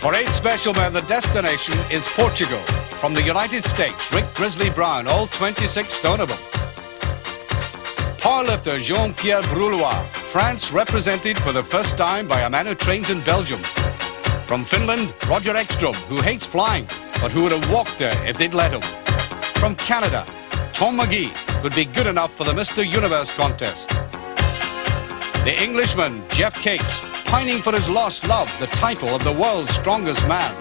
For 8 special men, the destination is Portugal. From the United States, Rick Grizzly Brown, all 26 stone of them. Powerlifter Jean-Pierre Broulois, France represented for the first time by a man who trains in Belgium. From Finland, Roger Ekstrom, who hates flying, but who would have walked there if they'd let him. From Canada, Tom McGee could be good enough for the Mr. Universe contest. The Englishman, Jeff Capes, pining for his lost love, the title of the world's strongest man.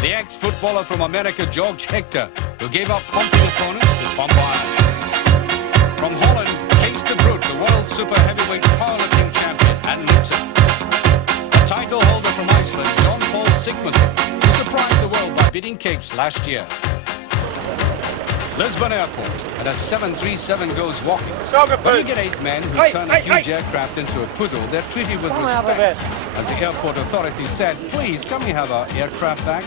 The ex-footballer from America, George Hector, who gave up pumping opponents to pump iron. From Holland, Kees de Bruyne, the world super heavyweight powerlifting champion, and Lutzer. The title holder from Iceland, John Paul Sigmarsson, who surprised the world by beating Capes last year. Lisbon Airport, and a 737 goes walking. When you get 8 men who turn a huge aircraft into a poodle, they're treated with respect. As the airport authorities said, please, can we have our aircraft back?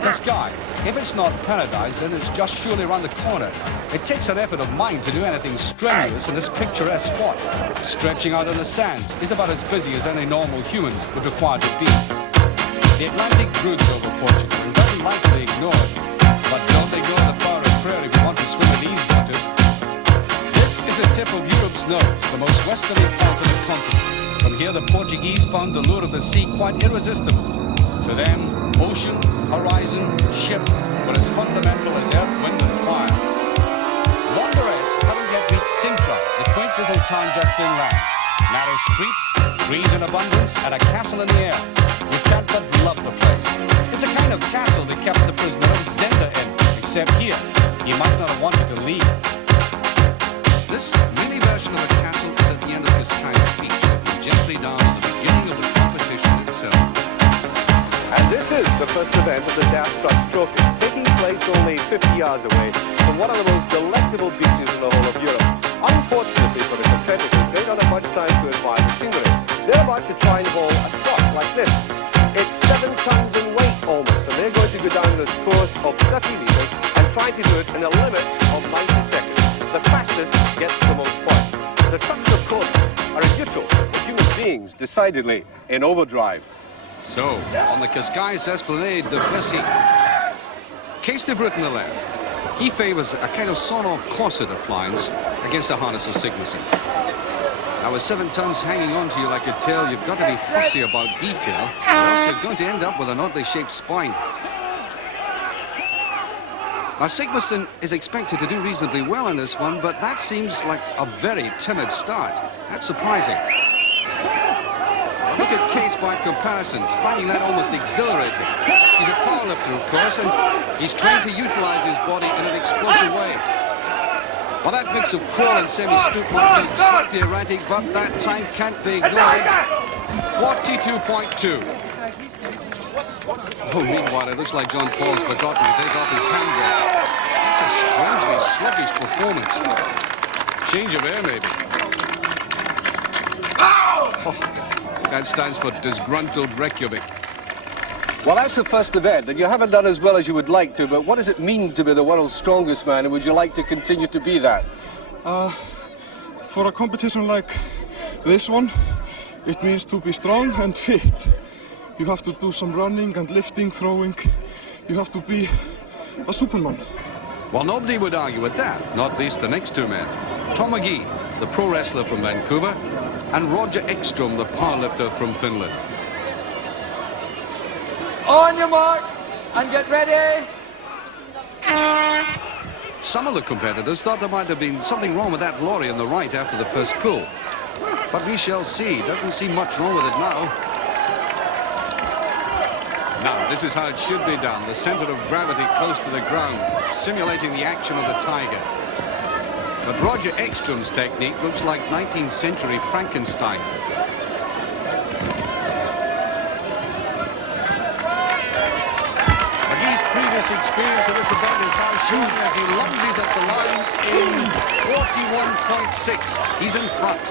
The skies, if it's not paradise, then it's just surely around the corner. It takes an effort of mind to do anything strenuous in this picturesque spot. Stretching out on the sands is about as busy as any normal human would require to be. The Atlantic broods over Portugal and very likely ignored. But don't they go to the far of prayer if you want to swim in these waters? This is the tip of Europe's nose, the most westerly part of the continent. From here, the Portuguese found the lure of the sea quite irresistible. To them, ocean, horizon, ship were as fundamental as earth, wind, and fire. Wanderers haven't yet reached Sintra, the quaint little town just inland. Narrow streets, trees in abundance, and a castle in the air. You can't but love the place. It's a kind of castle they kept the prisoner of Zenda in, except here, he might not have wanted to leave. This mini version of a castle is at the end of his kind speech, looking gently down at the beginning of the competition itself. And this is the first event of the Daft Trucks Trophy, taking place only 50 yards away from one of the most delectable beaches in the whole of Europe. Unfortunately for the competitors, they don't have much time to admire the scenery. They're about to try and haul a truck like this. It's 7 tons in weight almost, and they're going to go down this course of 30 meters and try to do it in a limit of 90 seconds. The fastest gets the most points. The trucks, of course, are in neutral, but human beings decidedly in overdrive. So, on the Cascais Esplanade, the first heat. Kees de Bruyne on the left. He favours a kind of sawn-off corset appliance against the harness of Sigmarsson. Now, with 7 tons hanging on to you like a tail, you've got to be fussy about detail, or else you're going to end up with an oddly shaped spine. Now, Sigmarsson is expected to do reasonably well in this one, but that seems like a very timid start. That's surprising. Look at Kees by comparison, finding that almost exhilarating. He's a powerlifter, of course, and he's trained to utilize his body in an explosive way. Well, that mix of crawl and semi-stoop might be slightly erratic, but that time can't be ignored. 42.2. Oh, meanwhile, it looks like John Paul's forgotten to take off his handbrake. That's a strangely sluggish performance. Change of air, maybe. Oh, that stands for disgruntled Reykjavik. Well, that's the first event, and you haven't done as well as you would like to, but what does it mean to be the world's strongest man, and would you like to continue to be that? For a competition like this one, it means to be strong and fit. You have to do some running and lifting, throwing. You have to be a superman. Well, nobody would argue with that, not least the next 2 men. Tom McGee, the pro wrestler from Vancouver, and Roger Ekstrom, the powerlifter from Finland. On your marks, and get ready. Some of the competitors thought there might have been something wrong with that lorry on the right after the first pull. But we shall see. Doesn't seem much wrong with it now. Now, this is how it should be done. The center of gravity close to the ground, simulating the action of the tiger. But Roger Ekstrom's technique looks like 19th century Frankenstein. McGee's previous experience of this event is now shown as he lunges at the line in 41.6. He's in front.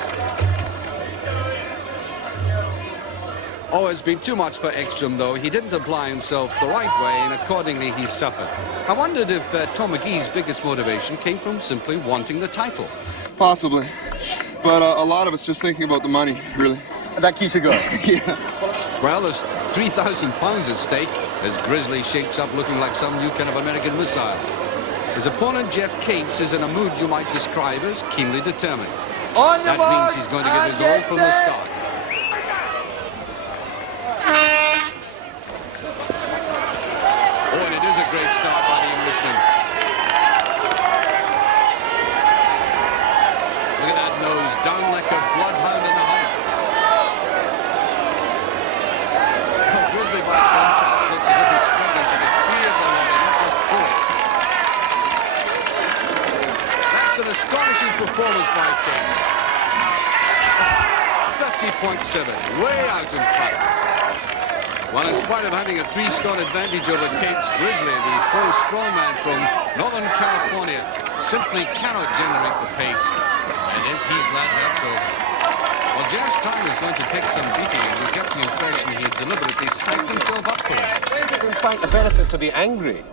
Oh, it's been too much for Ekstrom, though. He didn't apply himself the right way, and accordingly he suffered. I wondered if Tom McGee's biggest motivation came from simply wanting the title. Possibly. But a lot of it's just thinking about the money, really. And that keeps it going. Yeah. Well, there's 3,000 pounds at stake as Grizzly shapes up looking like some new kind of American missile. His opponent, Jeff Capes, is in a mood you might describe as keenly determined. On your That marks, means he's going to give and his all get from the set. start. Oh, and it is a great start by the Englishman. Look at that nose, down like a bloodhound in the height. Oh, Grizzly, by contrast, looks as if he's struggling to get clear of the line, not just pull it. That's an astonishing performance by Capes. 30.7, way out in front. Well, in spite of having a 3-stone advantage over Capes, Grizzly, the pro strongman from Northern California, simply cannot generate the pace. And is he glad that's over? Well, Jeff's time is going to take some beating, and you get the impression he deliberately psyched himself up for it. It's in fact a benefit to be angry.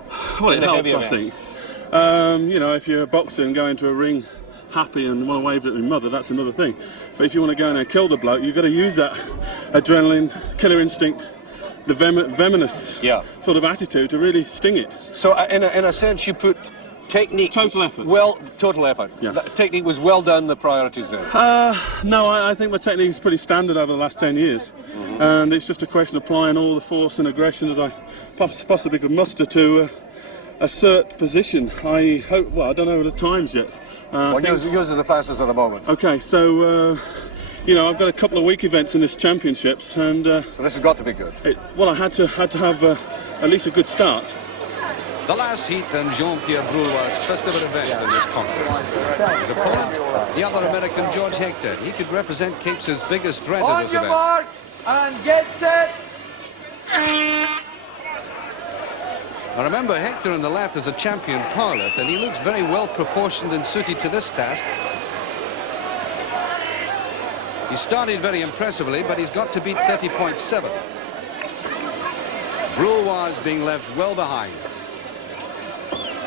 Well, it in the helps, heavy I events. think. You know, if you're a boxer and go into a ring happy and want to wave at your mother, that's another thing. But if you want to go in and kill the bloke, you've got to use that adrenaline, killer instinct, the venomous sort of attitude to really sting it. So in a sense, you put technique... Total effort. Well, total effort. Yeah. That technique was well done, the priorities there. No, I think my technique is pretty standard over the last 10 years. And it's just a question of applying all the force and aggression as I possibly could muster to assert position. I hope, well, I don't know the times yet. Well, yours are the fastest at the moment. Okay, so, you know, I've got a couple of week events in this championships, and So this has got to be good. well, I had to have at least a good start. The last heat in Jean-Pierre Brouillois' festive event in this contest. His opponent, the other American, George Hector. He could represent Capes' biggest threat in On this your event. marks, and get set. Now remember, Hector on the left is a champion powerlift, and he looks very well proportioned and suited to this task. He started very impressively, but he's got to beat 30.7. Brouillois is being left well behind.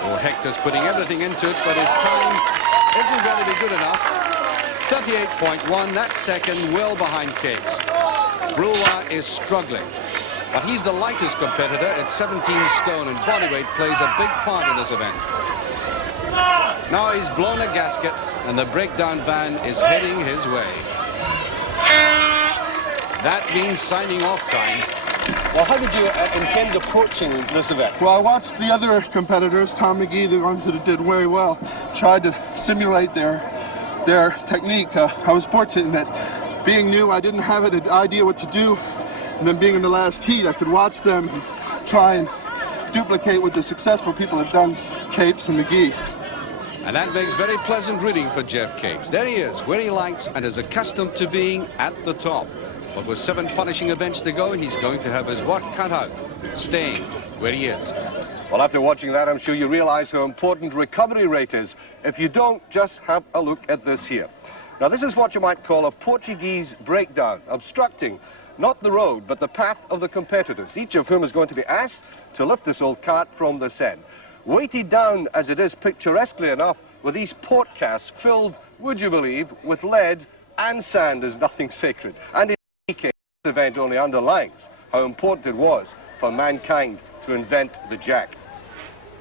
Oh, Hector's putting everything into it, but his time isn't going to be good enough. 38.1, that's second, well behind Capes. Brouillois is struggling. But he's the lightest competitor at 17 stone, and bodyweight plays a big part in this event. Now he's blown a gasket, and the breakdown van is heading his way. That means signing off time. Well, how did you intend approaching this event? Well, I watched the other competitors, Tom McGee, the ones that did very well, tried to simulate their technique. I was fortunate in that being new, I didn't have an idea what to do. And then being in the last heat, I could watch them and try and duplicate what the successful people have done, Capes and McGee. And that makes very pleasant reading for Jeff Capes. There he is, where he likes and is accustomed to being at the top. But with 7 punishing events to go, he's going to have his work cut out, staying where he is. Well, after watching that, I'm sure you realize how important recovery rate is. If you don't, just have a look at this here. Now, this is what you might call a Portuguese breakdown, obstructing not the road, but the path of the competitors, each of whom is going to be asked to lift this old cart from this end. Weighted down, as it is picturesquely enough, with these port casks filled, would you believe, with lead and sand, is nothing sacred. And in any case, this event only underlines how important it was for mankind to invent the jack.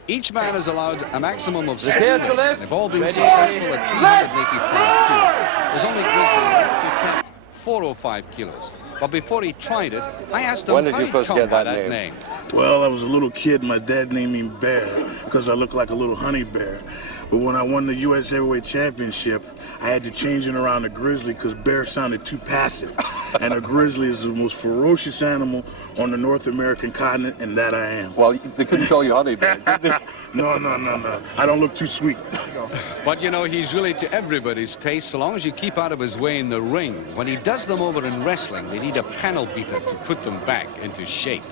Each man is allowed a maximum of 6 Prepare to lifts, lift. and they've all been Ready. successful at 385 kilos. There's only Grizzly left who kept 405 kilos. But before he tried it, I asked him When did how you he'd first come get by that that name? name. Well, I was a little kid. My dad named me Bear because I looked like a little honey bear. But when I won the U.S. Heavyweight Championship, I had to change it around to Grizzly because Bear sounded too passive. And a grizzly is the most ferocious animal on the North American continent, and that I am. Well, they couldn't call you honey bear. No. I don't look too sweet. But you know, he's really to everybody's taste, so long as you keep out of his way in the ring. When he does them over in wrestling, they need a panel beater to put them back into shape.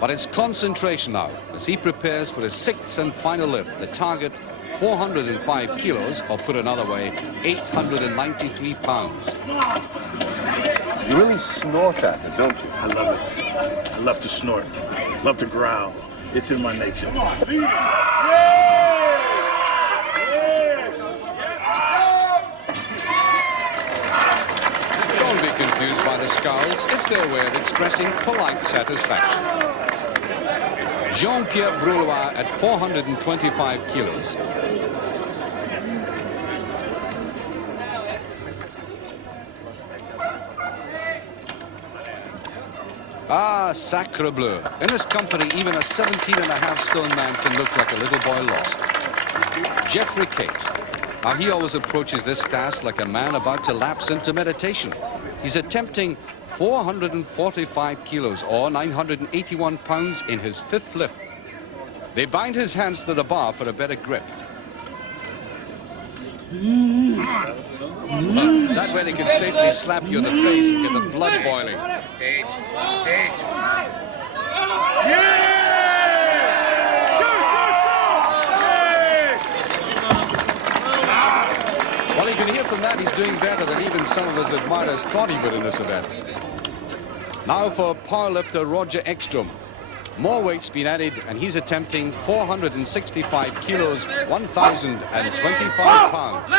But it's concentration now as he prepares for his 6th and final lift. The target, 405 kilos, or put another way, 893 pounds. You really snort at it, don't you? I love it. I love to snort. Love to growl. It's in my nature. Don't be confused by the scowls. It's their way of expressing polite satisfaction. Jean-Pierre Broulois at 425 kilos. Ah, sacre bleu. In this company, even a 17.5 stone man can look like a little boy lost. Jeffrey Capes. Now, he always approaches this task like a man about to lapse into meditation. He's attempting 445 kilos, or 981 pounds, in his 5th lift. They bind his hands to the bar for a better grip. That way they can safely slap you in the face and get the blood boiling. Well, you can hear from that he's doing better than even some of his admirers thought he would in this event. Now for powerlifter Roger Ekstrom. More weight's been added, and he's attempting 465 kilos, 1,025 pounds.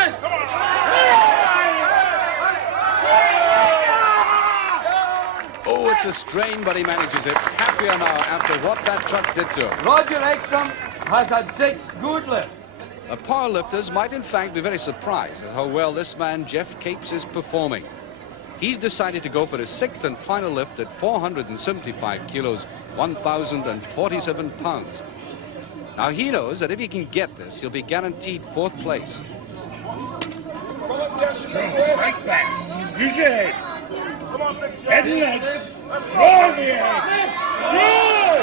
Oh, it's a strain, but he manages it. Happier now after what that truck did to him. Roger Ekstrom has had 6 good lifts. The powerlifters might in fact be very surprised at how well this man, Jeff Capes, is performing. He's decided to go for his 6th and final lift at 475 kilos, 1,047 pounds. Now he knows that if he can get this, he'll be guaranteed 4th place. Strike back. Use your head. Head and legs. Roll over your head. Roll!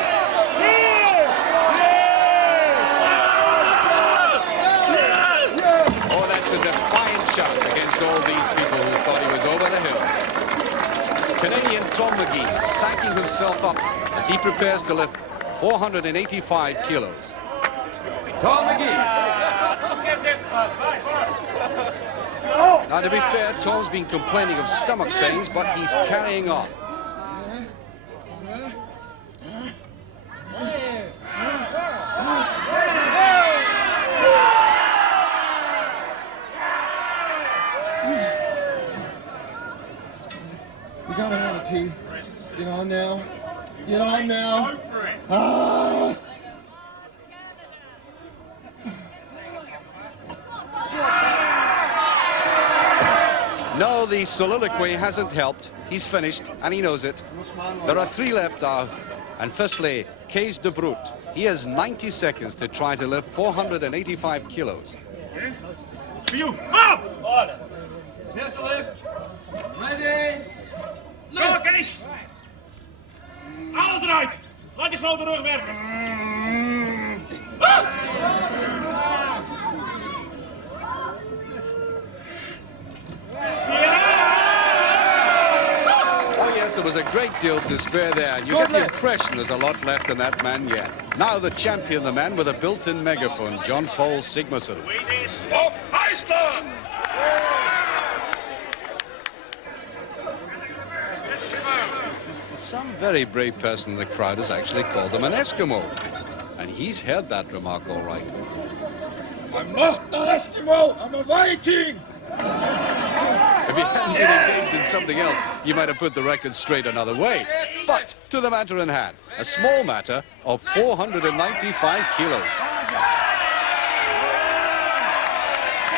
Oh, that's a defiant shout against all these people who thought he was over the hill. Canadian Tom McGee psyching himself up as he prepares to lift 485 kilos. Tom McGee. Now, to be fair, Tom's been complaining of stomach pains, but he's carrying on. You gotta have it, T. Get on now. Get on now. Ah! No, the soliloquy hasn't helped. He's finished, and he knows it. There are 3 left now. And firstly, Kees de Bruyne. He has 90 seconds to try to lift 485 kilos. For you. Up! Here's the lift. Ready. Go, Kees. Alles eruit. Laat die grote rug werken. Oh, yes, there was a great deal to spare there. And you get the impression there's a lot left in that man yet. Now the champion, the man with a built-in megaphone, John Paul Sigmarsson. Of Iceland! Some very brave person in the crowd has actually called him an Eskimo. And he's heard that remark all right. I'm not an Eskimo, I'm a Viking. If he hadn't been engaged in something else, you might have put the record straight another way. But to the matter in hand, a small matter of 495 kilos.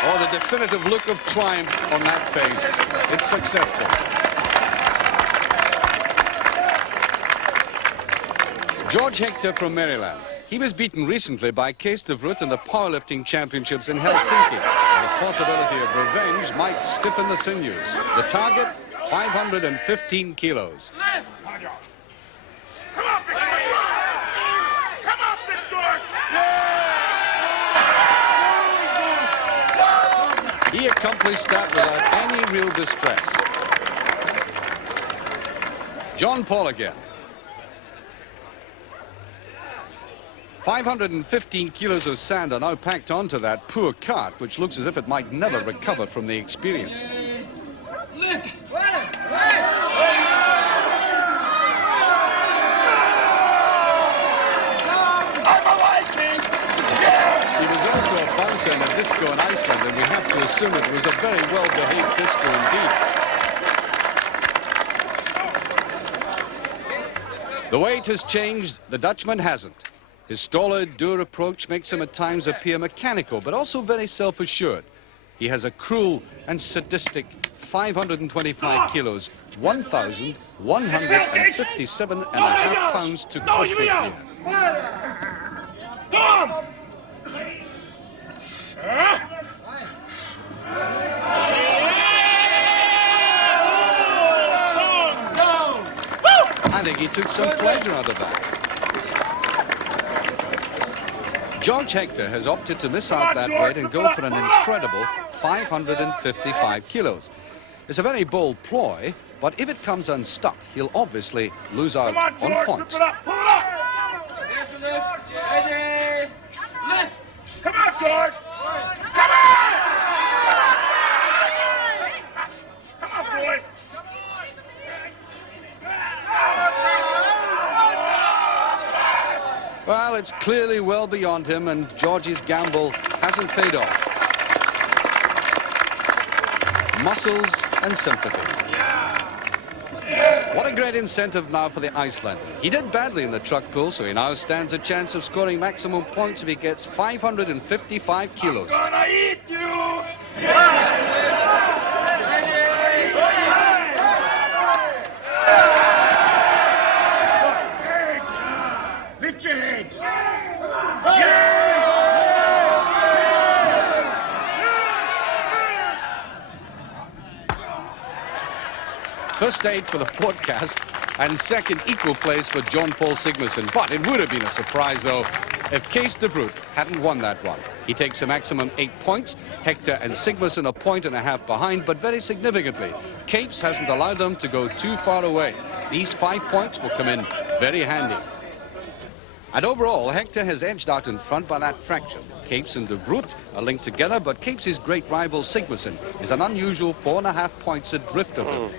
Oh, the definitive look of triumph on that face. It's successful. George Hector from Maryland. He was beaten recently by Kees de Bruyne in the powerlifting championships in Helsinki. And the possibility of revenge might stiffen the sinews. The target, 515 kilos. Come on, Big George! He accomplished that without any real distress. John Paul again. 515 kilos of sand are now packed onto that poor cart, which looks as if it might never recover from the experience. He was also a bouncer in a disco in Iceland, and we have to assume it was a very well-behaved disco indeed. The weight has changed, the Dutchman hasn't. His stolid, dour approach makes him at times appear mechanical, but also very self-assured. He has a cruel and sadistic 525 kilos, 1,157.5 pounds to cope with here. I think he took some pleasure out of that. George Hector has opted to miss out that weight and go for an incredible 555 kilos. It's a very bold ploy, but if it comes unstuck, he'll obviously lose out on points. Pull it up! Ready? Lift! Come on, George! Come on! Come on, boy! Well, it's clearly well beyond him, and George's gamble hasn't paid off. Muscles and sympathy. What a great incentive now for the Icelander. He did badly in the truck pull, so he now stands a chance of scoring maximum points if he gets 555 kilos. Gonna eat you! Lift your head! First aid for the podcast, and second equal place for John Paul Sigmarsson. But it would have been a surprise, though, if Kees de Vroet hadn't won that one. He takes a maximum 8 points. Hector and Sigmarsson a point and a half behind, but very significantly, Capes hasn't allowed them to go too far away. These 5 points will come in very handy. And overall, Hector has edged out in front by that fraction. Capes and de Vroet are linked together, but Capes' great rival Sigmarsson is an unusual 4.5 points adrift of him.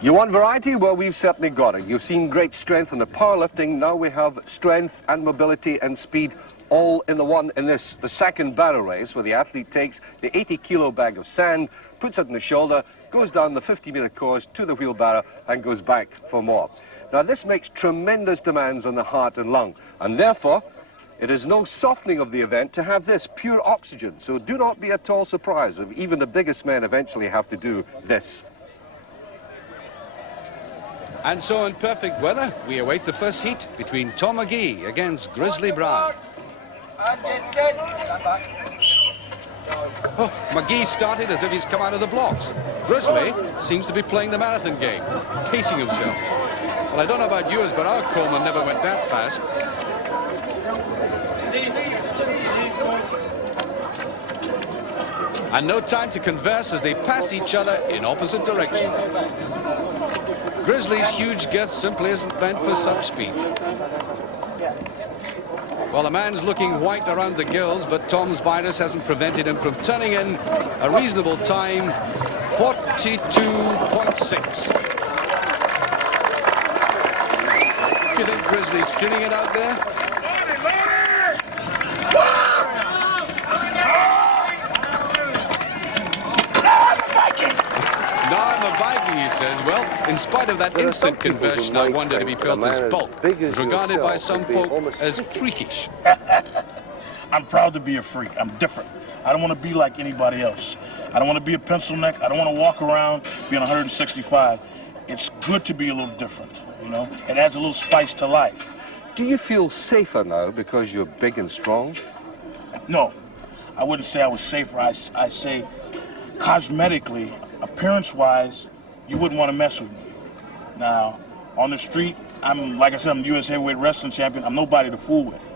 You want variety? Well, we've certainly got it. You've seen great strength in the powerlifting. Now we have strength and mobility and speed all in the one in this, the second barrel race, where the athlete takes the 80-kilo bag of sand, puts it on the shoulder, goes down the 50-meter course to the wheelbarrow and goes back for more. Now, this makes tremendous demands on the heart and lung, and therefore, it is no softening of the event to have this pure oxygen. So do not be at all surprised if even the biggest men eventually have to do this. And so in perfect weather, we await the first heat between Tom McGee against Grizzly Brown. And get set. Stand back. Oh, McGee started as if he's come out of the blocks. Grizzly seems to be playing the marathon game, pacing himself. Well, I don't know about yours, but our Coleman never went that fast. And no time to converse as they pass each other in opposite directions. Grizzly's huge girth simply isn't meant for such speed. Well, the man's looking white around the gills, but Tom's virus hasn't prevented him from turning in a reasonable time, 42.6. Do you think Grizzly's feeling it out there? He says, well, in spite of that instant conversion, I wonder if he felt his bulk was regarded by some folk as freakish. I'm proud to be a freak. I'm different. I don't want to be like anybody else. I don't want to be a pencil neck. I don't want to walk around being 165. It's good to be a little different, you know? It adds a little spice to life. Do you feel safer now because you're big and strong? No, I wouldn't say I was safer. I say cosmetically, appearance-wise, you wouldn't want to mess with me. Now, on the street, like I said, I'm the U.S. heavyweight wrestling champion. I'm nobody to fool with.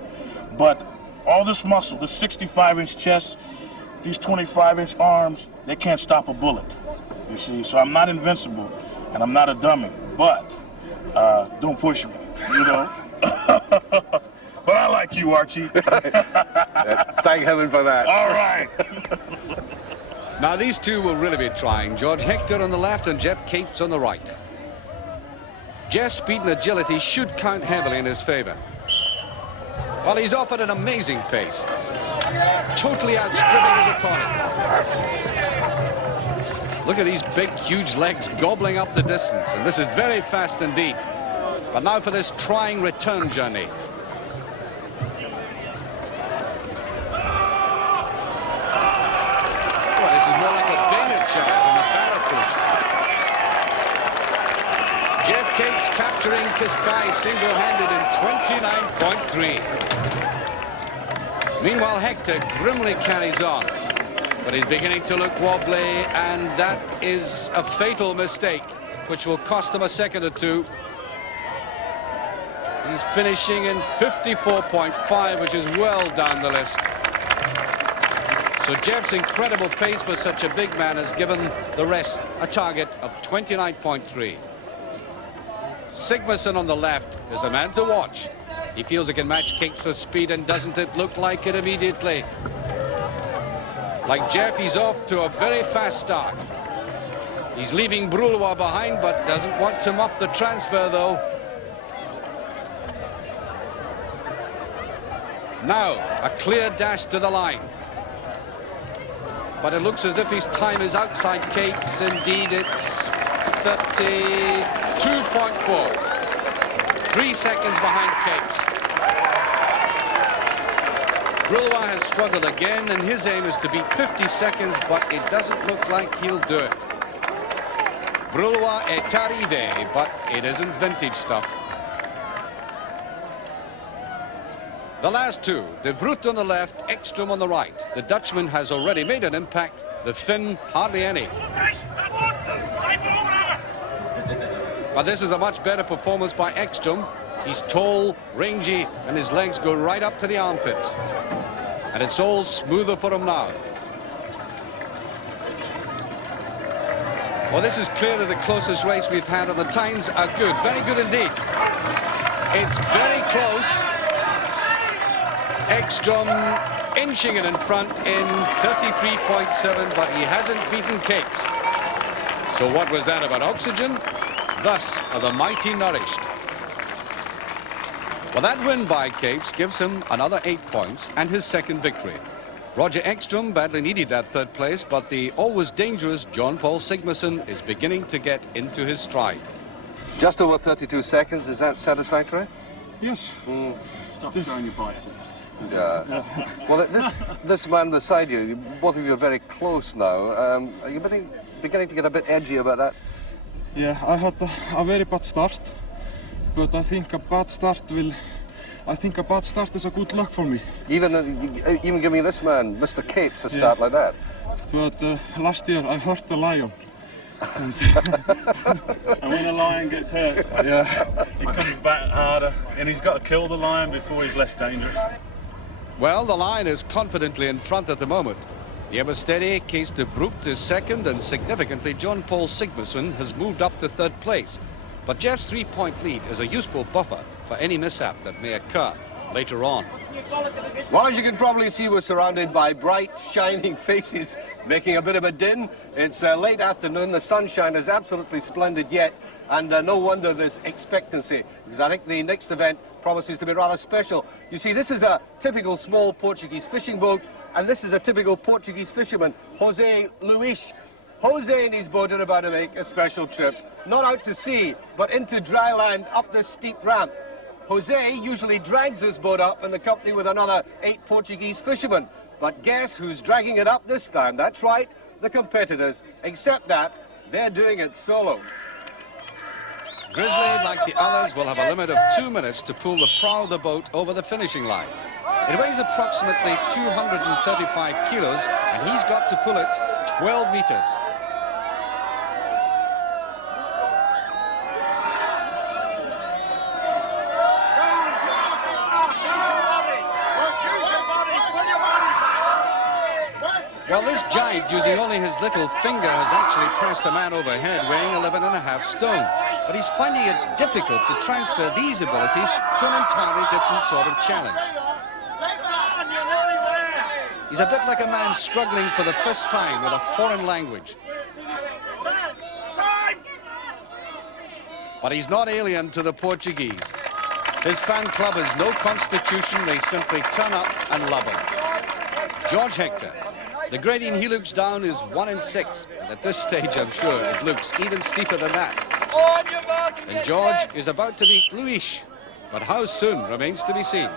But all this muscle, this 65-inch chest, these 25-inch arms, they can't stop a bullet, you see? So I'm not invincible, and I'm not a dummy. But don't push me, you know? But I like you, Archie. Thank heaven for that. All right. Now, these two will really be trying. George Hector on the left and Jeff Capes on the right. Jeff's speed and agility should count heavily in his favor. Well, he's off at an amazing pace, totally outstripping his opponent. Look at these big, huge legs gobbling up the distance, and this is very fast indeed. But now for this trying return journey. Well, this is more like a bayonet charge than a barrel push. Jeff Cates capturing Kaskai single-handed in 29.3. Meanwhile, Hector grimly carries on. But he's beginning to look wobbly, and that is a fatal mistake, which will cost him a second or two. He's finishing in 54.5, which is well down the list. So Jeff's incredible pace for such a big man has given the rest a target of 29.3. Sigmarsson on the left is a man to watch. He feels he can match Cates for speed, and doesn't it look like it immediately? Like Jeff, he's off to a very fast start. He's leaving Brulwa behind, but doesn't want to muff the transfer, though. Now, a clear dash to the line. But it looks as if his time is outside Cates. Indeed, it's 32.4. 3 seconds behind Cates. Brulwa has struggled again, and his aim is to beat 50 seconds, but it doesn't look like he'll do it. Brulwa est arrivé, but it isn't vintage stuff. The last two, De Vroet on the left, Ekstrom on the right. The Dutchman has already made an impact, the Finn hardly any. But this is a much better performance by Ekstrom. He's tall, rangy, and his legs go right up to the armpits. And it's all smoother for him now. Well, this is clearly the closest race we've had, and the times are good, very good indeed. It's very close. Ekstrom inching it in front in 33.7, but he hasn't beaten Cates. So what was that about oxygen? Thus are the mighty nourished. Well, that win by Cates gives him another 8 points and his second victory. Roger Ekstrom badly needed that third place, but the always dangerous John Paul Sigmarsson is beginning to get into his stride. Just over 32 seconds, is that satisfactory? Yes. Stop showing your biceps. Yeah. Well, this man beside you, both of you are very close now. Are you beginning to get a bit edgy about that? Yeah, I had a very bad start, but I think a bad start is a good luck for me. Even give me this man, Mr. Cates, a start like that. But last year I hurt the lion. And when a lion gets hurt, he comes back harder, and he's got to kill the lion before he's less dangerous. Well, the line is confidently in front at the moment. The ever steady Kees de Vroet is second, and significantly John Paul Sigmarsson has moved up to third place. But Jeff's 3-point lead is a useful buffer for any mishap that may occur later on. Well, as you can probably see, we're surrounded by bright, shining faces making a bit of a din. It's late afternoon, the sunshine is absolutely splendid yet, and no wonder there's expectancy, because I think the next event promises to be rather special. You see, this is a typical small Portuguese fishing boat, and this is a typical Portuguese fisherman, Jose Luis. Jose and his boat are about to make a special trip, not out to sea, but into dry land up this steep ramp. Jose usually drags his boat up in the company with another 8 Portuguese fishermen. But guess who's dragging it up this time? That's right, the competitors, except that they're doing it solo. Grizzly, like the others, will have a limit of 2 minutes to pull the prow of the boat over the finishing line. It weighs approximately 235 kilos, and he's got to pull it 12 meters. Well, this giant, using only his little finger, has actually pressed a man overhead weighing 11.5 stone. But he's finding it difficult to transfer these abilities to an entirely different sort of challenge. He's a bit like a man struggling for the first time with a foreign language. But he's not alien to the Portuguese. His fan club has no constitution, they simply turn up and love him. George Hector. The gradient he looks down is 1 in 6. And at this stage, I'm sure it looks even steeper than that. And George is about to beat Luis. But how soon remains to be seen.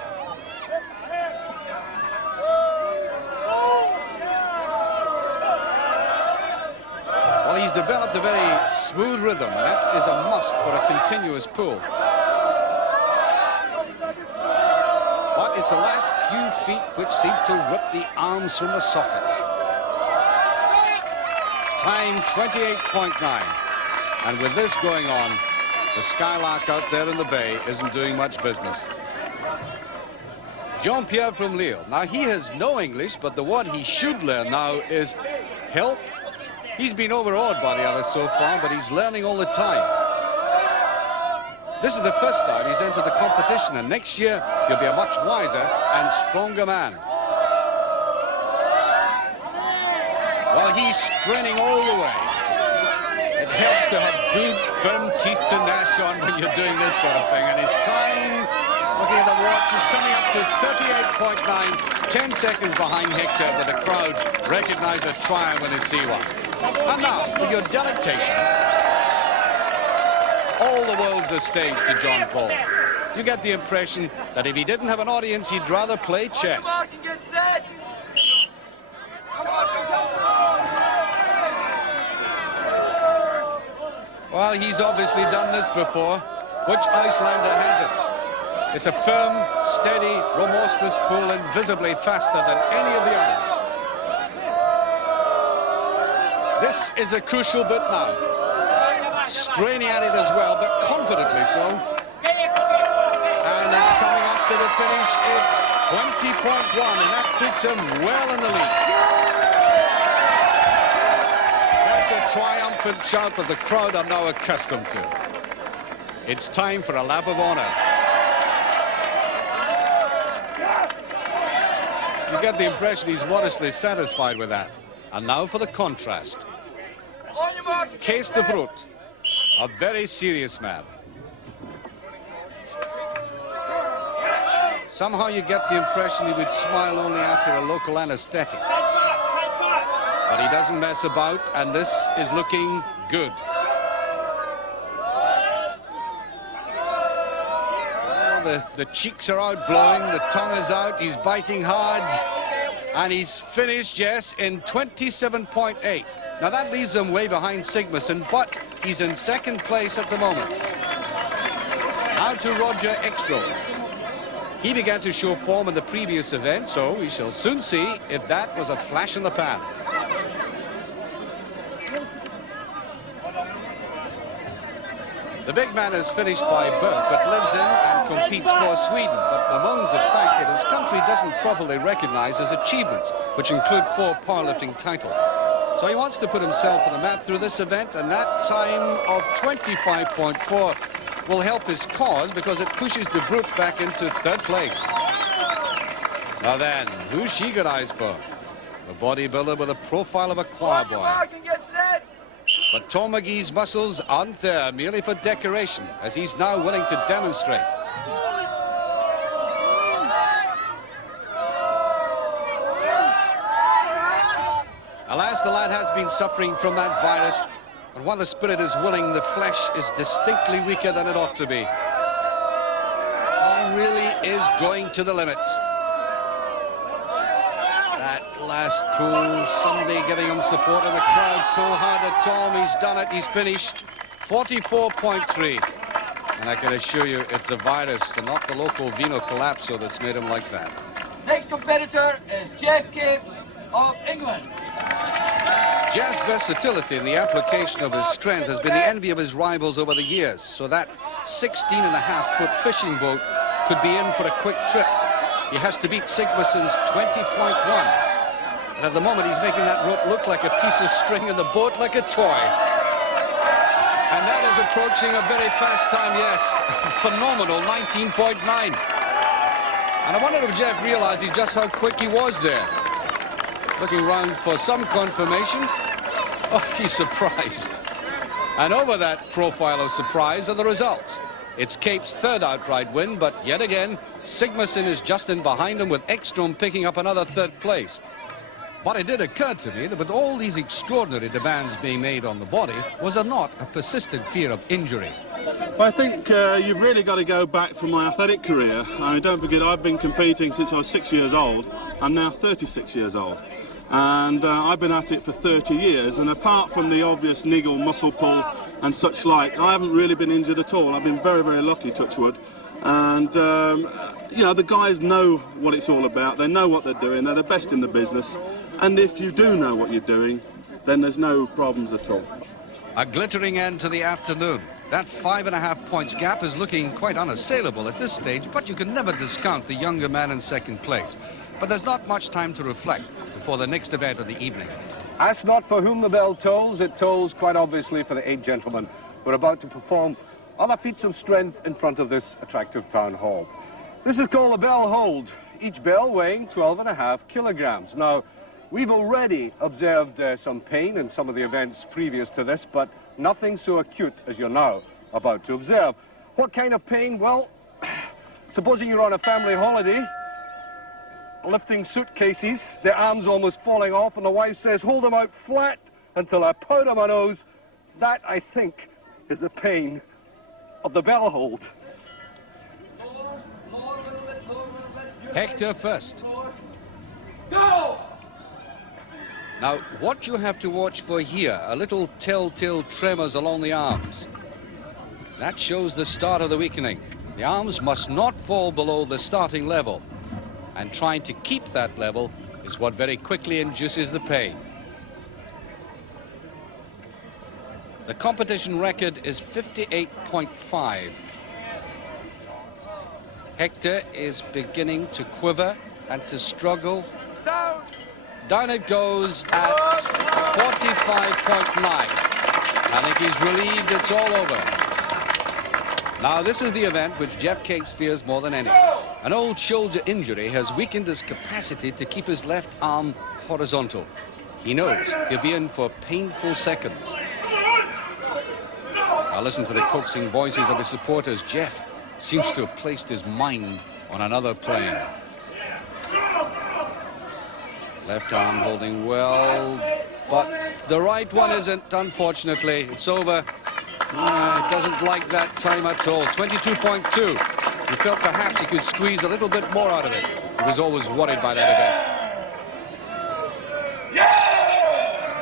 Well, he's developed a very smooth rhythm, and that is a must for a continuous pull. But it's the last few feet which seem to rip the arms from the sockets. Time 28.9. And with this going on, the Skylark out there in the bay isn't doing much business. Jean-Pierre from Lille. Now, he has no English, but the word he should learn now is help. He's been overawed by the others so far, but he's learning all the time. This is the first time he's entered the competition, and next year he'll be a much wiser and stronger man. Well, he's straining all the way. It helps to have good, firm teeth to gnash on when you're doing this sort of thing. And his time, looking at the watch, is coming up to 38.9, 10 seconds behind Hector, but the crowd recognize a triumph when they see one. And now, for your delectation, all the world's a stage to John Paul. You get the impression that if he didn't have an audience, he'd rather play chess. Well, he's obviously done this before. Which Icelander has it? It's a firm, steady, remorseless pull and visibly faster than any of the others. This is a crucial bit now. Straining at it as well, but confidently so. And it's coming up to the finish. It's 20.1, and that puts him well in the lead. That's a triumphant shout that the crowd are now accustomed to. It's time for a lap of honor. You get the impression he's modestly satisfied with that. And now for the contrast. Kees de Vroet, a very serious man. Somehow you get the impression he would smile only after a local anesthetic. But he doesn't mess about, and this is looking good. Well, the cheeks are out blowing, the tongue is out, he's biting hard, and he's finished, yes, in 27.8. Now that leaves him way behind Sigmarsson, but he's in second place at the moment. Now to Roger Ekstrom. He began to show form in the previous event, so we shall soon see if that was a flash in the pan. The big man is finished by birth, but lives in and competes for Sweden. But bemoans the fact that his country doesn't properly recognize his achievements, which include 4 powerlifting titles. So he wants to put himself on the map through this event, and that time of 25.4 will help his cause because it pushes De Vroet back into third place. Now then, who's she got eyes for? The bodybuilder with a profile of a choir boy. But Tom McGee's muscles aren't there merely for decoration, as he's now willing to demonstrate. Alas, the lad has been suffering from that virus, and while the spirit is willing, the flesh is distinctly weaker than it ought to be. He really is going to the limits. That last pull, somebody giving him support in the crowd. Pull harder, Tom. He's done it. He's finished 44.3. And I can assure you it's the virus and not the local veno collapso that's made him like that. Next competitor is Jeff Capes of England. Jeff's versatility in the application of his strength has been the envy of his rivals over the years. So that 16.5-foot fishing boat could be in for a quick trip. He has to beat Sigmarsson's 20.1. And at the moment, he's making that rope look like a piece of string and the boat like a toy. And that is approaching a very fast time, yes. Phenomenal, 19.9. And I wonder if Jeff realizes just how quick he was there. Looking round for some confirmation. Oh, he's surprised. And over that profile of surprise are the results. It's Cape's third outright win, but yet again, Sigmarsson is just in behind him, with Ekstrom picking up another third place. But it did occur to me that with all these extraordinary demands being made on the body, was there not a persistent fear of injury? Well, I think you've really got to go back from my athletic career. Don't forget, I've been competing since I was 6 years old. I'm now 36 years old. And I've been at it for 30 years. And apart from the obvious niggle, muscle pull and such like, I haven't really been injured at all. I've been very, very lucky, touch wood. And, you know, the guys know what it's all about. They know what they're doing. They're the best in the business. And if you do know what you're doing, then there's no problems at all. A glittering end to the afternoon. That 5.5 points gap is looking quite unassailable at this stage, but you can never discount the younger man in second place. But there's not much time to reflect before the next event of the evening. Ask not for whom the bell tolls. It tolls quite obviously for the 8 gentlemen who are about to perform other feats of strength in front of this attractive town hall. This is called a bell hold, each bell weighing 12.5 kilograms. Now, we've already observed some pain in some of the events previous to this, but nothing so acute as you're now about to observe. What kind of pain? Well, supposing you're on a family holiday, lifting suitcases, the arms almost falling off, and the wife says, hold them out flat until I powder my nose. That, I think, is the pain of the bell hold. Hector first. Go! Now, what you have to watch for here, a little telltale tremors along the arms. That shows the start of the weakening. The arms must not fall below the starting level. And trying to keep that level is what very quickly induces the pain. The competition record is 58.5. Hector is beginning to quiver and to struggle. Down it goes at 45.9. I think he's relieved it's all over. Now, this is the event which Jeff Capes fears more than any. An old shoulder injury has weakened his capacity to keep his left arm horizontal. He knows he'll be in for painful seconds. Now listen to the coaxing voices of his supporters. Jeff seems to have placed his mind on another plane. Left arm holding well, but the right one isn't, unfortunately. It's over. It doesn't like that time at all. 22.2. He felt perhaps he could squeeze a little bit more out of it. He was always worried by that event.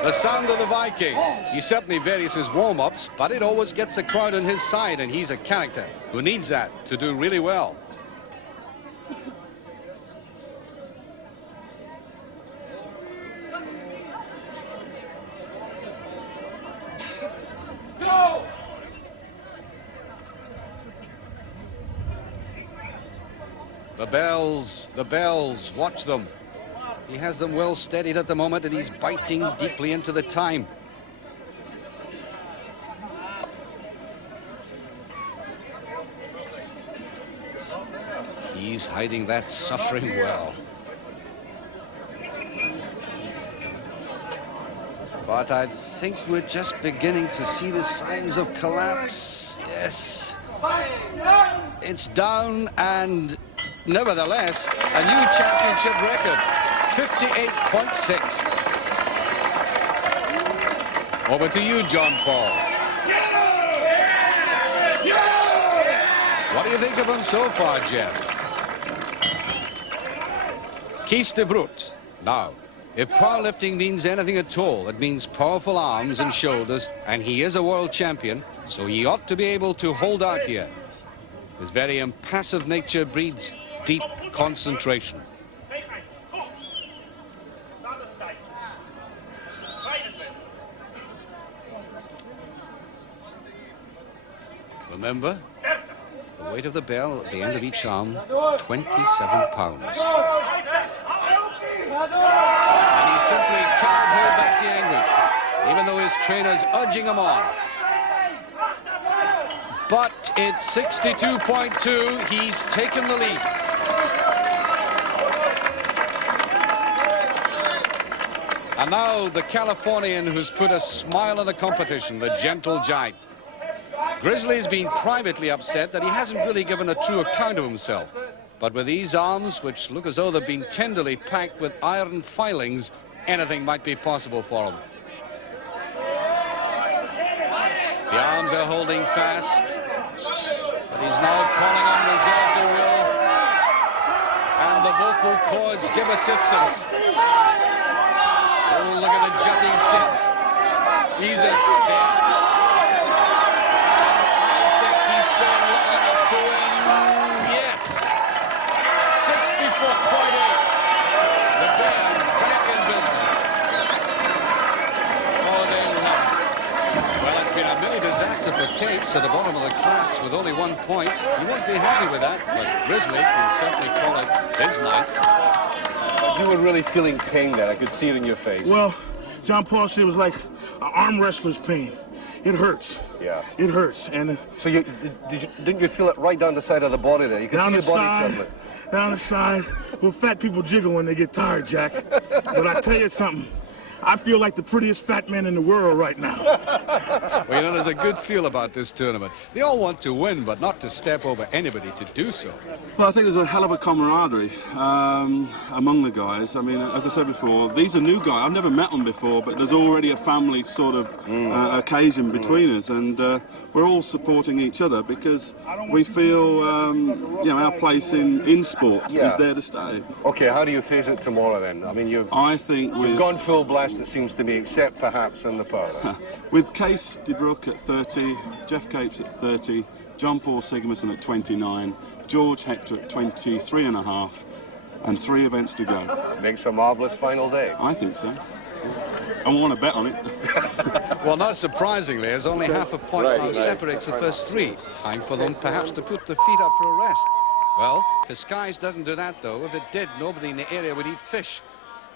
The sound of the Viking. He certainly varies his warm-ups, but it always gets the crowd on his side, and he's a character who needs that to do really well. Go! The bells, watch them. He has them well steadied at the moment, and he's biting deeply into the time. He's hiding that suffering well. But I think we're just beginning to see the signs of collapse. Yes. It's down, and nevertheless, a new championship record, 58.6. Over to you, John Paul. What do you think of him so far, Jeff? Kees de Vroet. Now, if powerlifting means anything at all, it means powerful arms and shoulders, and he is a world champion, so he ought to be able to hold out here. His very impassive nature breeds deep concentration. Remember, the weight of the bell at the end of each arm, 27 pounds. And he simply can't hold back the anguish, even though his trainer's urging him on. But it's 62.2. He's taken the lead. And now the Californian who's put a smile on the competition, the gentle giant. Grizzly's been privately upset that he hasn't really given a true account of himself. But with these arms, which look as though they've been tenderly packed with iron filings, anything might be possible for him. The arms are holding fast, but he's now calling on reserves to will, and the vocal cords give assistance. Oh, look at the jutting chin. He's a scare. I think he's staying long enough to win. Yes. 64.8. The Bears back in business. Oh, they love it. Well, it's been a mini disaster for Capes at the bottom of the class with only 1 point. He won't be happy with that, but Grizzly can certainly call it his night. You were really feeling pain there. I could see it in your face. Well, John Paul said it was like an arm wrestler's pain. It hurts. Yeah. It hurts. And So didn't you feel it right down the side of the body there? You could see your body trembling. Down the side. Well, fat people jiggle when they get tired, Jack. But I tell you something. I feel like the prettiest fat man in the world right now. Well, you know, there's a good feel about this tournament. They all want to win, but not to step over anybody to do so. Well, I think there's a hell of a camaraderie among the guys. I mean, as I said before, these are new guys. I've never met them before, but there's already a family sort of occasion between us, and we're all supporting each other because we feel, you know, our place in sport is there to stay. Okay, how do you face it tomorrow then? I mean, you've gone full blast, it seems to me, except perhaps in the power. With Case DeBrook at 30, Jeff Capes at 30, John Paul Sigmarsson at 29, George Hector at 23.5, and 3 events to go. Makes a marvellous final day. I think so. I want to bet on it. Well, not surprisingly, as only half a point now separates the first 3. Time for them perhaps to put the feet up for a rest. Well, Cascais doesn't do that, though. If it did, nobody in the area would eat fish.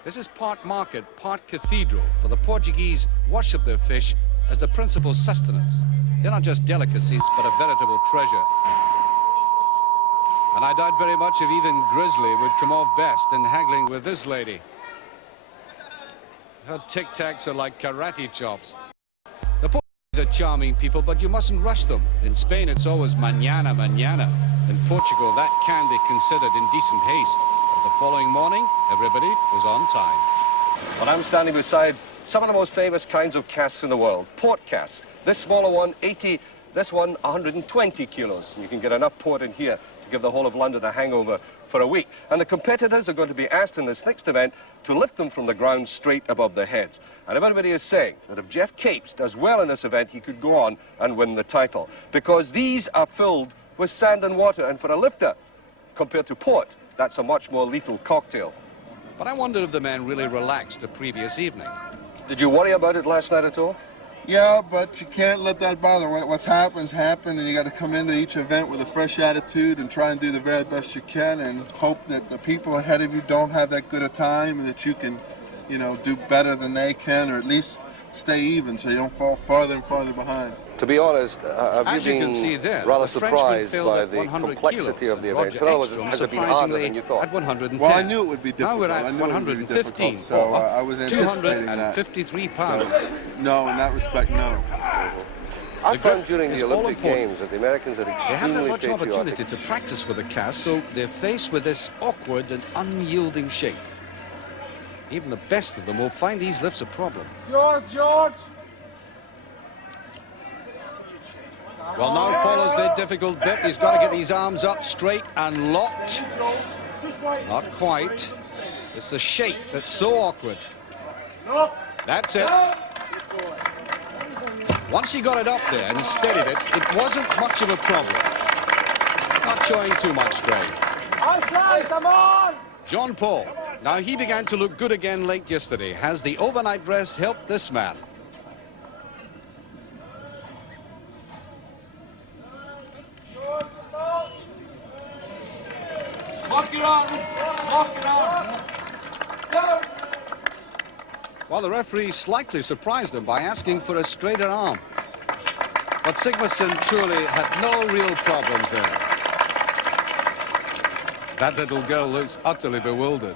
This is part market, part cathedral, for the Portuguese worship their fish as the principal sustenance. They're not just delicacies, but a veritable treasure. And I doubt very much if even Grizzly would come off best in haggling with this lady. Her tic-tacs are like karate chops. The Portuguese are charming people, but you mustn't rush them. In Spain, it's always mañana, mañana. In Portugal, that can be considered indecent haste. But the following morning, everybody was on time. Well, I'm standing beside some of the most famous kinds of casts in the world. Port cast. This smaller one, 80. This one, 120 kilos. You can get enough port in here to give the whole of London a hangover for a week. And the competitors are going to be asked in this next event to lift them from the ground straight above their heads. And everybody is saying that if Jeff Capes does well in this event, he could go on and win the title. Because these are filled with sand and water. And for a lifter, compared to port, that's a much more lethal cocktail. But I wondered if the men really relaxed the previous evening. Did you worry about it last night at all? Yeah, but you can't let that bother. What's happened, and you got to come into each event with a fresh attitude and try and do the very best you can and hope that the people ahead of you don't have that good a time and that you can, you know, do better than they can, or at least stay even so you don't fall farther and farther behind. To be honest, As you can see there, rather the Frenchman surprised failed by at the 100 complexity kilos, of the and event. Roger So in other words, Ekstrom, has it been harder than surprisingly, you thought? at 110. Well, I knew it would be difficult. Now we're I at knew it would be 115, difficult, so I was anticipating that. 253 pounds. So, no, in that respect, no. I The found grip during is the all Olympic important. Games that the Americans are They haven't had extremely much patriotic. opportunity to practice with the cast, so they're faced with this awkward and unyielding shape. Even the best of them will find these lifts a problem. George! Well, now follows the difficult bit. He's got to get these arms up straight and locked. Not quite. It's the shape that's so awkward. That's it. Once he got it up there and steadied it, it wasn't much of a problem. Not showing too much strain. Come on! John Paul. Now, he began to look good again late yesterday. Has the overnight rest helped this man? Walk your arm. Walk your arm. Go. Well, the referee slightly surprised him by asking for a straighter arm. But Sigmarsson truly had no real problems there. That little girl looks utterly bewildered.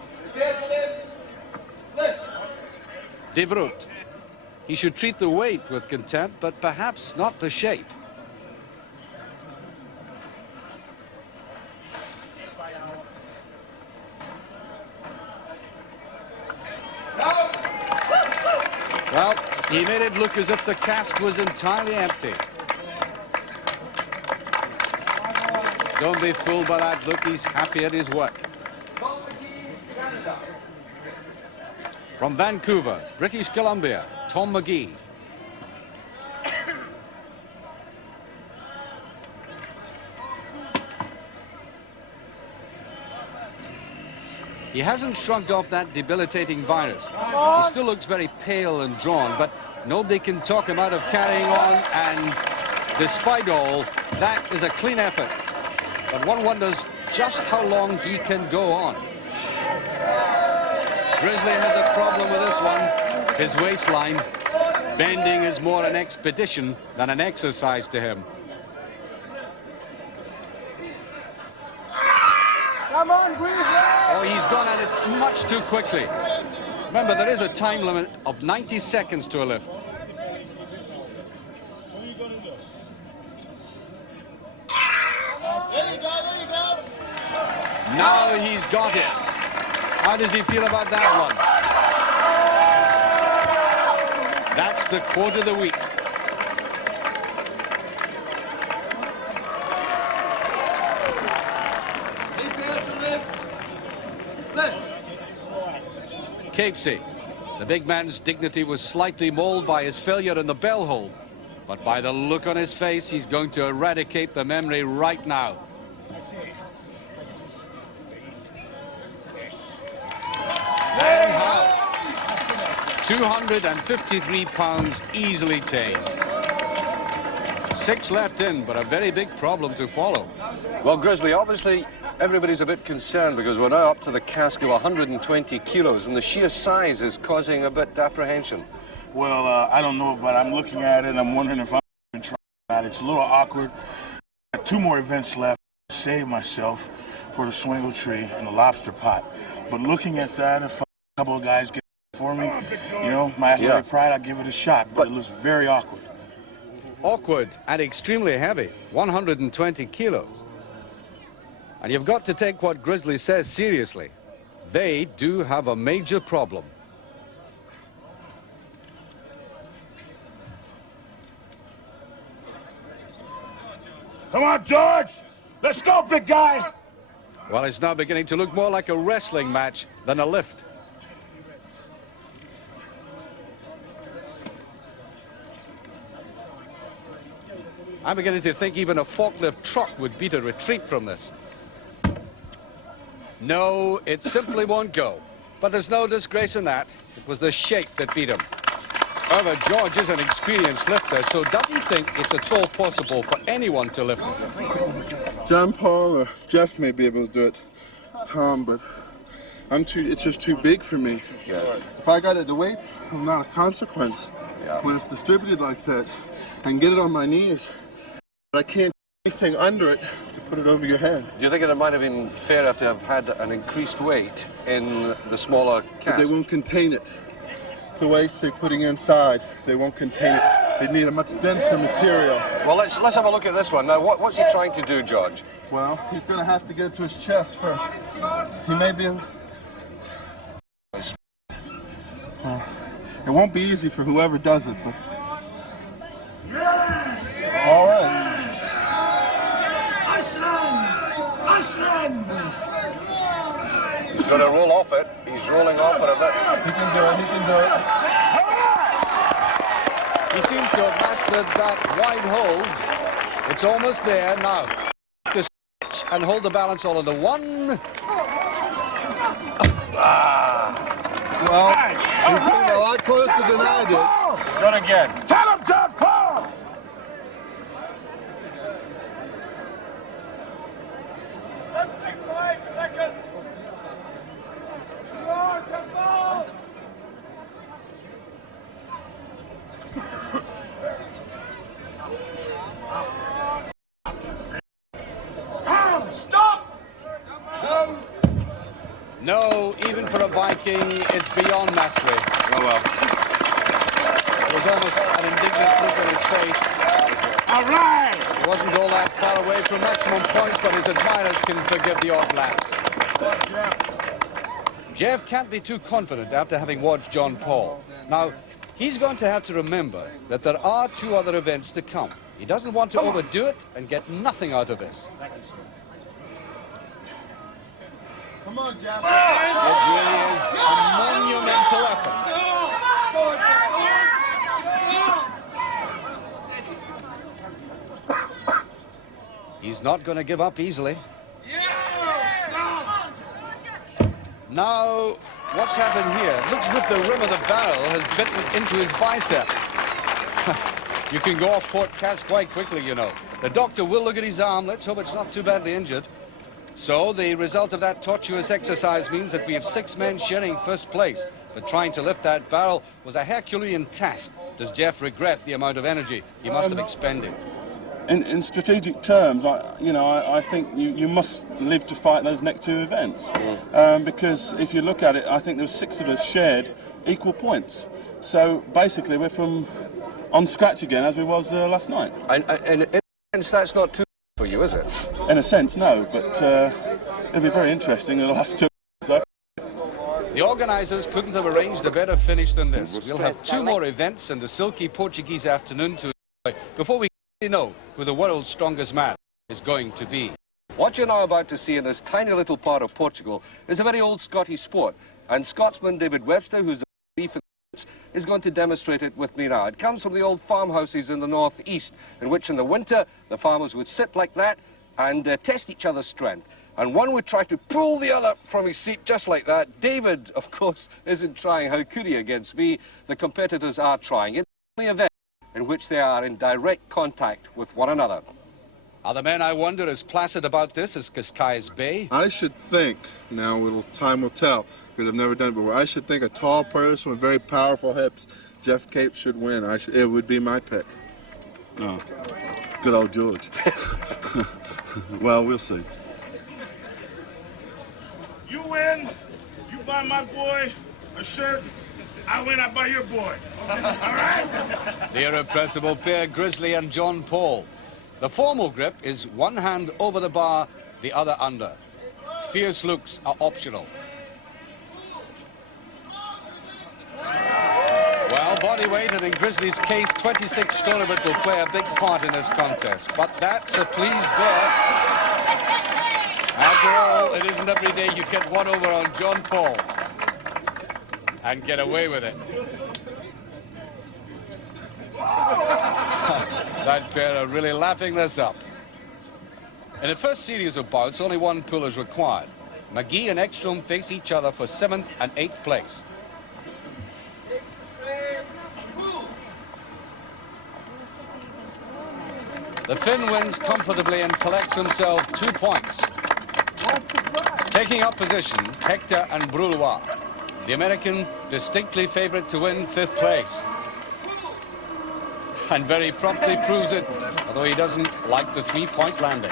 De Vroet. He should treat the weight with contempt, but perhaps not the shape. He made it look as if the cask was entirely empty. Don't be fooled by that look. He's happy at his work. From Vancouver, British Columbia, Tom McGee. He hasn't shrugged off that debilitating virus. He still looks very pale and drawn, but nobody can talk him out of carrying on, and despite all, that is a clean effort. But one wonders just how long he can go on. Grizzly has a problem with this one. His waistline. Bending is more an expedition than an exercise to him. Come on, Grizzly! Oh, he's gone at it much too quickly. Remember, there is a time limit of 90 seconds to a lift. There you go. Now he's got it. How does he feel about that one? That's the quote of the week. Capesy. The big man's dignity was slightly mauled by his failure in the bell hold. But by the look on his face, he's going to eradicate the memory right now. And how? 253 pounds easily tamed. 6 left in, but a very big problem to follow. Well, Grizzly, obviously everybody's a bit concerned because we're now up to the cask of 120 kilos, and the sheer size is causing a bit apprehension. Well, I don't know, but I'm looking at it and I'm wondering if I'm going to try it. It's a little awkward. I got 2 more events left to save myself for the swingle tree and the lobster pot. But looking at that, if a couple of guys get for me, you know, my athletic pride, I'll give it a shot, but it looks very awkward. Awkward and extremely heavy, 120 kilos. And you've got to take what Grizzly says seriously. They do have a major problem. Come on, George! Let's go, big guy! Well, it's now beginning to look more like a wrestling match than a lift. I'm beginning to think even a forklift truck would beat a retreat from this. No, it simply won't go. But there's no disgrace in that. It was the shape that beat him. However, George is an experienced lifter, so does he think it's at all possible for anyone to lift him? John Paul or Jeff may be able to do it, Tom, but it's just too big for me. Yeah. If I got it, the weight is not a consequence. Yeah. When it's distributed like that, I can get it on my knees, but I can't do anything under it to put it over your head. Do you think it might have been fairer to have had an increased weight in the smaller But cask? they won't contain it. The weights they're putting inside, they won't contain it. They need a much denser material. Well, let's have a look at this one. Now, what's he trying to do, George? Well, he's going to have to get it to his chest first. He may be able... it won't be easy for whoever does it, but... Yes! All right. He's going to roll off it. He's rolling off it a bit. He can do it, he can do it. He seems to have mastered that wide hold. It's almost there now. The switch and hold the balance all in the one. Well, he came a lot closer than I did. He's done again. Tell him, John Paul! No, even for a Viking, it's beyond mastery. Oh, well. There was almost an indignant look on his face. All right! He wasn't all that far away from maximum points, but his admirers can forgive the odd lapse. Jeff can't be too confident after having watched John Paul. Now, He's going to have to remember that there are 2 other events to come. He doesn't want to overdo it and get nothing out of this. Come on, Jeff. It really is a monumental effort. He's not going to give up easily. Now, what's happened here? It looks as if the rim of the barrel has bitten into his bicep. You can go off port cast quite quickly, you know. The doctor will look at his arm. Let's hope it's not too badly injured. So the result of that tortuous exercise means that we have 6 men sharing first place. But trying to lift that barrel was a Herculean task. Does Jeff regret the amount of energy he must have expended? In strategic terms, I think you must live to fight those next 2 events. Because if you look at it, I think there were 6 of us shared equal points. So basically, we're on scratch again as we was last night. And in a sense, that's not too for you, is it? In a sense, no, but it'll be very interesting in the last 2. So. The organisers couldn't have arranged a better finish than this. We'll have 2 more events in the silky Portuguese afternoon to enjoy before we know who the world's strongest man is going to be. What you're now about to see in this tiny little part of Portugal is a very old Scottish sport, and Scotsman David Webster, who's the referee, is going to demonstrate it with me now. It comes from the old farmhouses in the northeast, in which in the winter the farmers would sit like that and test each other's strength. And one would try to pull the other from his seat just like that. David, of course, isn't trying. How could he against me? The competitors are trying. It's the only event in which they are in direct contact with one another. Are the men, I wonder, as placid about this as Cascais Bay? I should think, now time will tell, because I've never done it before, I should think a tall person with very powerful hips, Jeff Cape, should win. It would be my pick. Oh, good old George. Well, we'll see. You win, you buy my boy a shirt, I win, I buy your boy. All right? The irrepressible pair, Grizzly and John Paul. The formal grip is one hand over the bar, the other under. Fierce looks are optional. Well, body weight, and in Grizzly's case, 26 stone of it will play a big part in this contest. But that's a pleased bear. After all, it isn't every day you get one over on John Paul and get away with it. That pair are really lapping this up. In the first series of bouts, only 1 pull is required. McGee and Ekstrom face each other for 7th and 8th place. The Finn wins comfortably and collects himself 2 points. Taking up position, Hector and Broulois. The American distinctly favourite to win 5th place. And very promptly proves it, although he doesn't like the 3-point landing.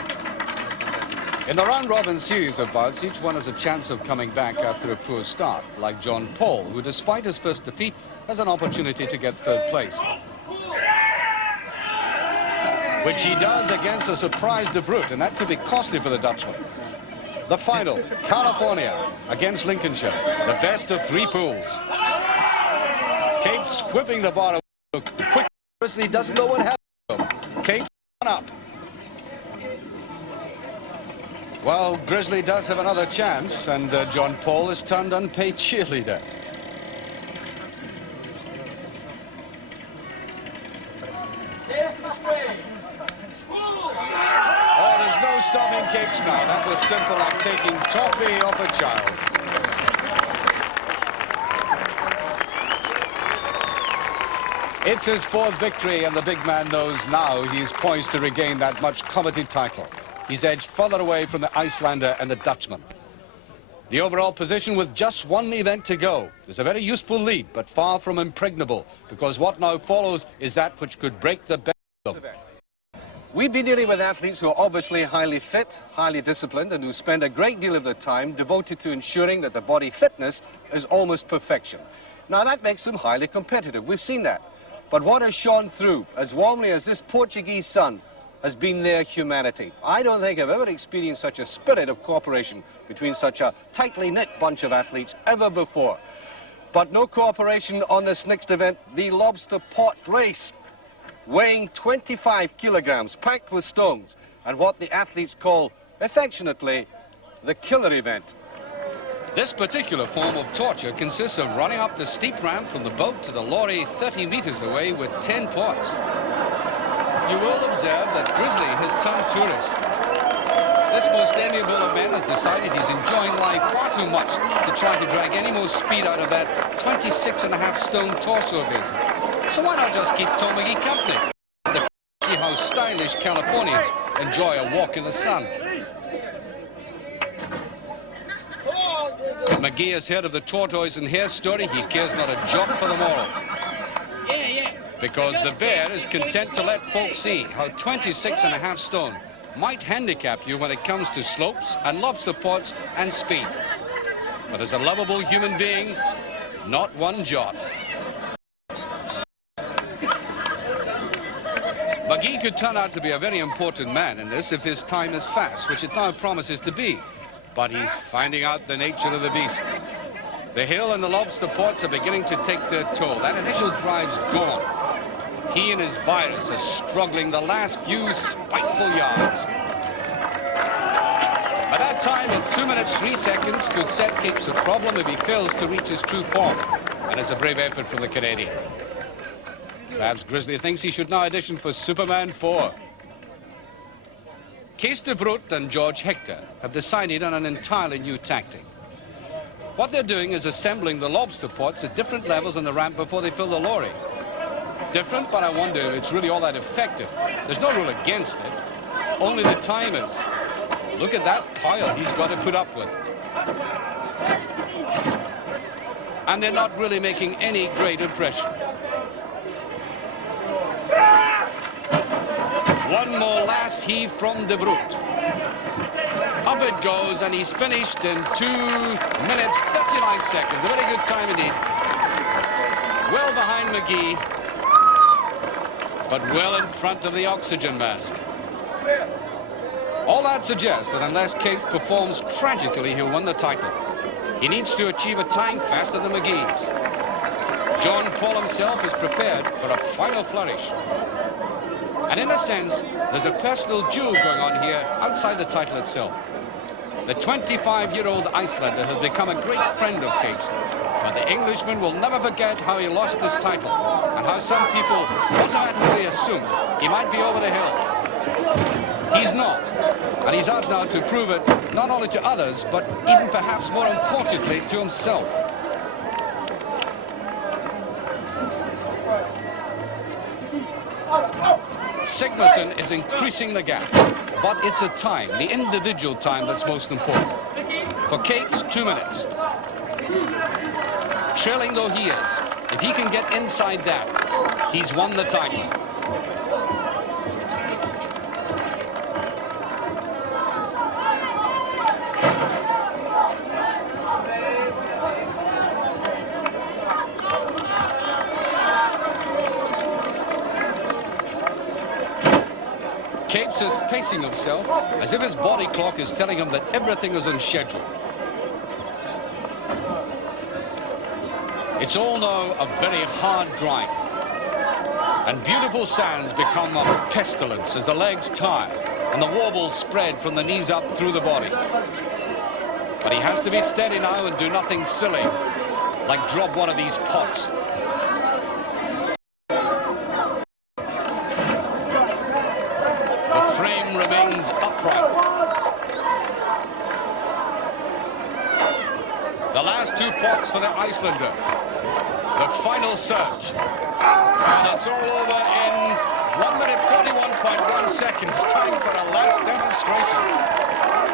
In the round-robin series of bouts, each one has a chance of coming back after a poor start, like John Paul, who, despite his first defeat, has an opportunity to get 3rd place. Which he does against a surprise De Vroet, and that could be costly for the Dutchman. The final, California against Lincolnshire, the best of 3 pools. Cape squipping the bar quick. He doesn't know what happened. Cape up. Well, Grizzly does have another chance, and John Paul is turned unpaid cheerleader. Oh, there's no stopping Capes now. That was simple like taking toffee off a child. It's his 4th victory, and the big man knows now he's poised to regain that much coveted title. He's edged further away from the Icelander and the Dutchman. The overall position with just 1 event to go is a very useful lead, but far from impregnable, because what now follows is that which could break the best of them. We've been dealing with athletes who are obviously highly fit, highly disciplined, and who spend a great deal of their time devoted to ensuring that their body fitness is almost perfection. Now, that makes them highly competitive. We've seen that. But what has shone through as warmly as this Portuguese sun has been their humanity. I don't think I've ever experienced such a spirit of cooperation between such a tightly knit bunch of athletes ever before. But no cooperation on this next event, the lobster pot race, weighing 25 kilograms, packed with stones, and what the athletes call, affectionately, the killer event. This particular form of torture consists of running up the steep ramp from the boat to the lorry 30 meters away with 10 pots. You will observe that Grizzly has turned tourist. This most amiable of men has decided he's enjoying life far too much to try to drag any more speed out of that 26.5 stone torso of his. So why not just keep Tom McGee company? To see how stylish Californians enjoy a walk in the sun. McGee has heard of the tortoise and hare story. He cares not a jot for the moral. Because the bear is content to let folks see how 26.5 stone might handicap you when it comes to slopes and lobster pots and speed. But as a lovable human being, not one jot. McGee could turn out to be a very important man in this if his time is fast, which it now promises to be. But he's finding out the nature of the beast. The hill and the lobster pots are beginning to take their toll. That initial drive's gone. He and his virus are struggling the last few spiteful yards. At that time of 2 minutes 3 seconds could set Capes a problem if he fails to reach his true form. And it's a brave effort from the Canadian. Perhaps Grizzly thinks he should now audition for Superman 4. Kees de Vroet and George Hector have decided on an entirely new tactic. What they're doing is assembling the lobster pots at different levels on the ramp before they fill the lorry. Different, but I wonder if it's really all that effective. There's no rule against it, only the time is. Look at that pile he's got to put up with. And they're not really making any great impression. One more last heave from de Vroet. Up it goes, and he's finished in 2 minutes 39 seconds. A very good time indeed. Well behind McGee, but well in front of the oxygen mask. All that suggests that unless Cape performs tragically, he'll win the title. He needs to achieve a time faster than McGee's. John Paul himself is prepared for a final flourish. And in a sense, there's a personal duel going on here outside the title itself. The 25-year-old Icelander has become a great friend of Cape's, but the Englishman will never forget how he lost this title and how some people automatically assumed he might be over the hill. He's not, and he's out now to prove it not only to others, but even perhaps more importantly to himself. Sigmarsson is increasing the gap, but it's a time, the individual time, that's most important. For Capes, 2 minutes. Trailing though he is, if he can get inside that, he's won the title. Capes is pacing himself as if his body clock is telling him that everything is on schedule. It's all now a very hard grind. And beautiful sands become a pestilence as the legs tire and the warbles spread from the knees up through the body. But he has to be steady now and do nothing silly, like drop one of these pots. Remains upright. The last 2 pots for the Icelander. The final surge. And it's all over in 1 minute 41.1 seconds. Time for a last demonstration.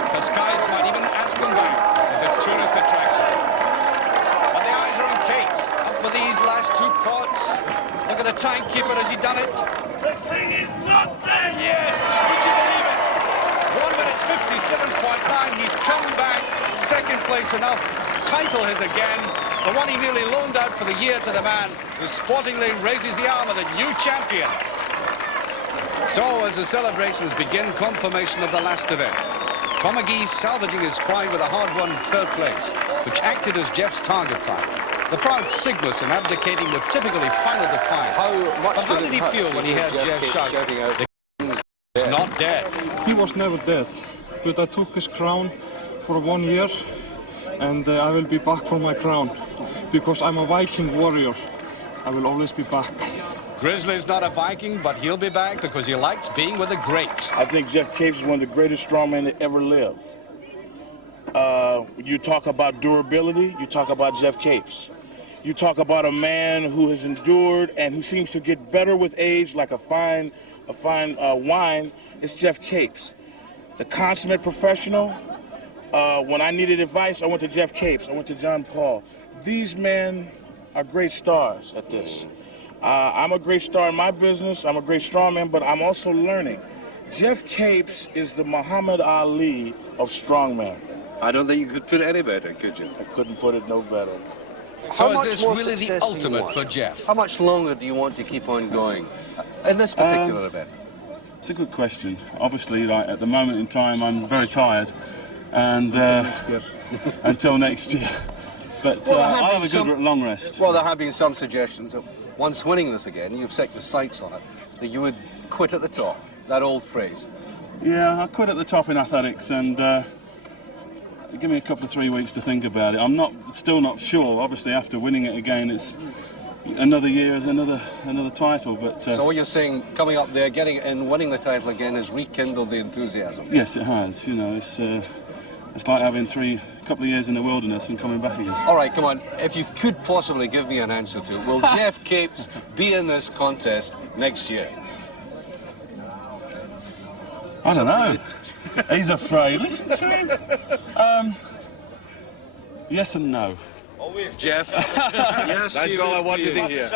The skies might even ask him back as a tourist attraction. But the eyes are on Capes. Up for these last 2 pots. Look at the timekeeper. Has he done it? The thing is not there. Yes! Would you believe it? 1 minute 57.9. He's come back. Second place enough. Title his again. The one he nearly loaned out for the year to the man who sportingly raises the arm of the new champion. So as the celebrations begin, confirmation of the last event. Tom McGee salvaging his pride with a hard-won 3rd place, which acted as Jeff's target time. The proud Sigmason abdicating with typically final defiance. But how did he feel when he heard Jeff shout, "The king is not dead"? He was never dead, but I took his crown for 1 year, and I will be back for my crown, because I'm a Viking warrior. I will always be back. Grizzly's not a Viking, but he'll be back because he likes being with the greats. I think Jeff Capes is one of the greatest strongmen to ever live. You talk about durability, you talk about Jeff Capes. You talk about a man who has endured and who seems to get better with age, like a fine wine. It's Jeff Capes. The consummate professional. When I needed advice, I went to Jeff Capes. I went to John Paul. These men are great stars at this. I'm a great star in my business. I'm a great strongman, but I'm also learning. Jeff Capes is the Muhammad Ali of strongman. I don't think you could put it any better, could you? I couldn't put it no better. So is this really the ultimate for Jeff? How much longer do you want to keep on going in this particular event? It's a good question. Obviously, like at the moment in time, I'm very tired, and Next year. until next year. But Well, I'll have a good long rest. Well, there have been some suggestions that once winning this again, you've set your sights on it, that you would quit at the top. That old phrase. Yeah, I quit at the top in athletics, and give me a couple of 3 weeks to think about it. I'm still not sure. Obviously, after winning it again, it's another year is another title. But So what you're saying, coming up there, getting it and winning the title again, has rekindled the enthusiasm. yes, it has. You know, it's like having a couple of years in the wilderness and coming back again. All right, come on. If you could possibly give me an answer to it, will Jeff Capes be in this contest next year? I don't know. He's afraid. Listen to him. Yes and no. Jeff? Yes, that's all I wanted to hear.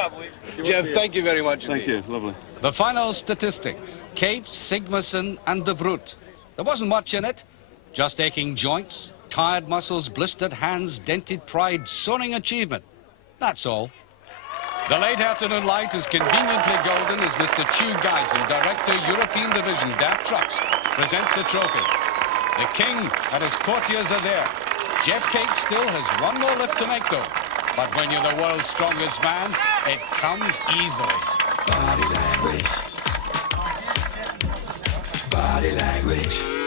Jeff, thank you very much Thank indeed. you. Lovely. The final statistics: Capes, Sigmason, and De Vroet. There wasn't much in it. Just aching joints, tired muscles, blistered hands, dented pride, soaring achievement. That's all. The late afternoon light is conveniently golden as Mr. Chu Geisen, Director, European Division, DAF Trucks, presents the trophy. The king and his courtiers are there. Jeff Capes still has one more lift to make, though. But when you're the world's strongest man, it comes easily. Body language. Body language.